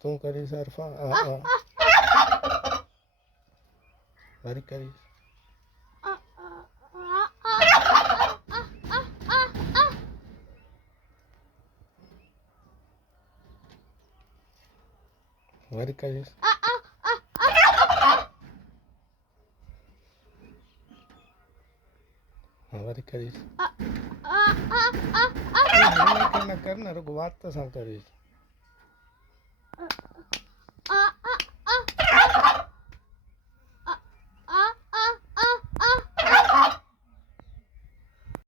તું કરીશ અરફા મારી કરીશ મારી કરીશ મારી કરીશ કરનાર વાત તો સાંભળીશ